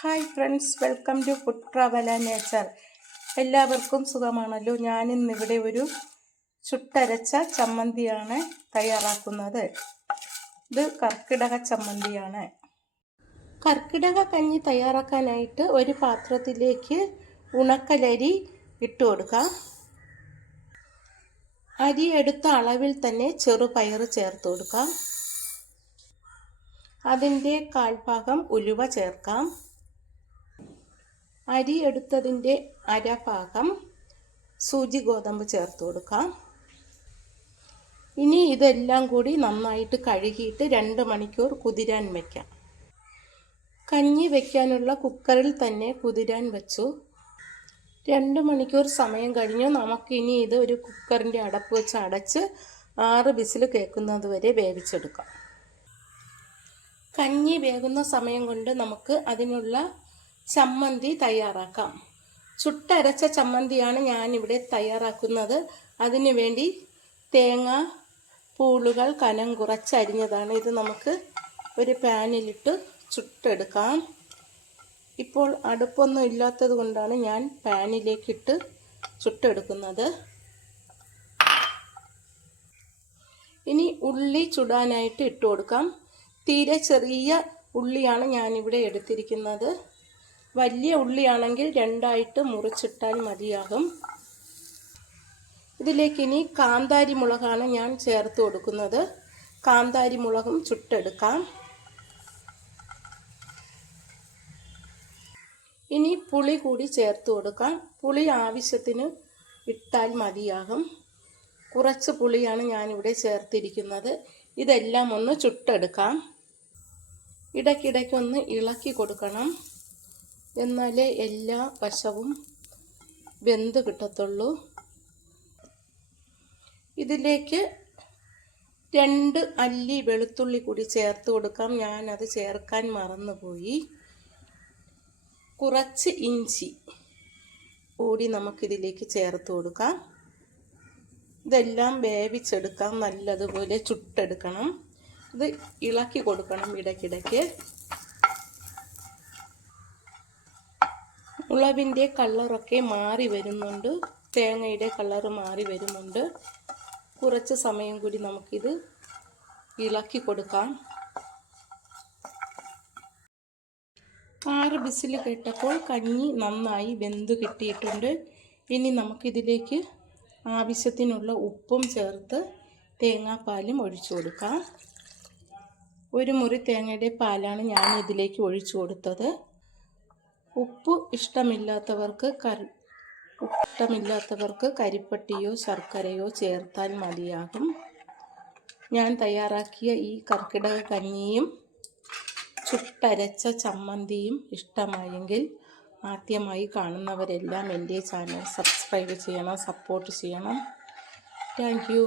Hi friends, welcome to food travel and nature. എല്ലാവർക്കും സുഖമാണല്ലോ. ഞാനിന്നിവിടെ ഒരു ചുട്ടരച്ച ചമ്മന്തിയാണ് തയ്യാറാക്കുന്നത്. ഇത് കർക്കിടക ചമ്മന്തിയാണ്. കർക്കിടക കഞ്ഞി തയ്യാറാക്കാനായിട്ട് ഒരു പാത്രത്തിലേക്ക് ഉണക്കലരി ഇട്ട് കൊടുക്കാം. അരി എടുത്ത അളവിൽ തന്നെ ചെറുപയർ ചേർത്ത് കൊടുക്കാം. അതിൻ്റെ കാൽഭാഗം ഉലുവ ചേർക്കാം. അരി എടുത്തതിൻ്റെ അരഭാഗം സൂചി ഗോതമ്പ് ചേർത്ത് കൊടുക്കാം. ഇനി ഇതെല്ലാം കൂടി നന്നായിട്ട് കഴുകിയിട്ട് 2 മണിക്കൂർ കുതിരാൻ വയ്ക്കാം. കഞ്ഞി വയ്ക്കാനുള്ള കുക്കറിൽ തന്നെ കുതിരാൻ വെച്ചു. 2 മണിക്കൂർ സമയം കഴിഞ്ഞു. നമുക്കിനി ഇത് ഒരു കുക്കറിൻ്റെ അടപ്പ് വെച്ച് അടച്ച് 6 വിസിൽ കേൾക്കുന്നത് വരെ വേവിച്ചെടുക്കാം. കഞ്ഞി വേകുന്ന സമയം കൊണ്ട് നമുക്ക് അതിനുള്ള ചമ്മന്തി തയ്യാറാക്കാം. ചുട്ടരച്ച ചമ്മന്തിയാണ് ഞാനിവിടെ തയ്യാറാക്കുന്നത്. അതിനു വേണ്ടി തേങ്ങ പൂളുകൾ കനം കുറച്ചരിഞ്ഞതാണ്. ഇത് നമുക്ക് ഒരു പാനിലിട്ട് ചുട്ടെടുക്കാം. ഇപ്പോൾ അടുപ്പൊന്നും ഇല്ലാത്തത് കൊണ്ടാണ് ഞാൻ പാനിലേക്കിട്ട് ചുട്ടെടുക്കുന്നത്. ഇനി ഉള്ളി ചുടാനായിട്ട് ഇട്ട് കൊടുക്കാം. തീരെ ചെറിയ ഉള്ളിയാണ് ഞാനിവിടെ എടുത്തിരിക്കുന്നത്. വലിയ ഉള്ളിയാണെങ്കിൽ 2ആയിട്ട് മുറിച്ചിട്ടാൽ മതിയാകും. ഇതിലേക്കിനി കാന്താരി മുളകാണ് ഞാൻ ചേർത്ത് കൊടുക്കുന്നത്. കാന്താരി മുളകും ചുട്ടെടുക്കാം. ഇനി പുളി കൂടി ചേർത്ത് കൊടുക്കാം. പുളി ആവശ്യത്തിന് ഇട്ടാൽ മതിയാകും. കുറച്ച് പുളിയാണ് ഞാനിവിടെ ചേർത്തിരിക്കുന്നത്. ഇതെല്ലാം ഒന്ന് ചുട്ടെടുക്കാം. ഇടയ്ക്കിടയ്ക്കൊന്ന് ഇളക്കി കൊടുക്കണം, എന്നാലേ എല്ലാ വശവും വെന്ത് കിട്ടത്തുള്ളൂ. ഇതിലേക്ക് 2 അല്ലി വെളുത്തുള്ളി കൂടി ചേർത്ത് കൊടുക്കാം. ഞാനത് ചേർക്കാൻ മറന്നുപോയി. കുറച്ച് ഇഞ്ചി കൂടി നമുക്കിതിലേക്ക് ചേർത്ത് കൊടുക്കാം. ഇതെല്ലാം വേവിച്ചെടുക്കാം. നല്ലതുപോലെ ചുട്ടെടുക്കണം. ഇത് ഇളക്കി കൊടുക്കണം ഇടയ്ക്കിടയ്ക്ക്. മുളകിൻ്റെ കളറൊക്കെ മാറി വരുന്നുണ്ട്. തേങ്ങയുടെ കളറ് മാറി വരുന്നുണ്ട്. കുറച്ച് സമയം കൂടി നമുക്കിത് ഇളക്കി കൊടുക്കാം. 6 വിസിൽ കേട്ടപ്പോൾ കഞ്ഞി നന്നായി വെന്ത് കിട്ടിയിട്ടുണ്ട്. ഇനി നമുക്കിതിലേക്ക് ആവശ്യത്തിനുള്ള ഉപ്പും ചേർത്ത് തേങ്ങാപ്പാലും ഒഴിച്ചു കൊടുക്കാം. 1 മുറി തേങ്ങയുടെ പാലാണ് ഞാൻ ഇതിലേക്ക് ഒഴിച്ചു കൊടുത്തത്. ഉപ്പ് ഇഷ്ടമില്ലാത്തവർക്ക് കരിപ്പട്ടിയോ ശർക്കരയോ ചേർത്താൽ മതിയാകും. ഞാൻ തയ്യാറാക്കിയ ഈ കർക്കിടക കഞ്ഞിയും ചുട്ടരച്ച ചമ്മന്തിയും ഇഷ്ടമായെങ്കിൽ ആദ്യമായി കാണുന്നവരെല്ലാം എൻ്റെ ചാനൽ സബ്സ്ക്രൈബ് ചെയ്യണം, സപ്പോർട്ട് ചെയ്യണം. Thank you.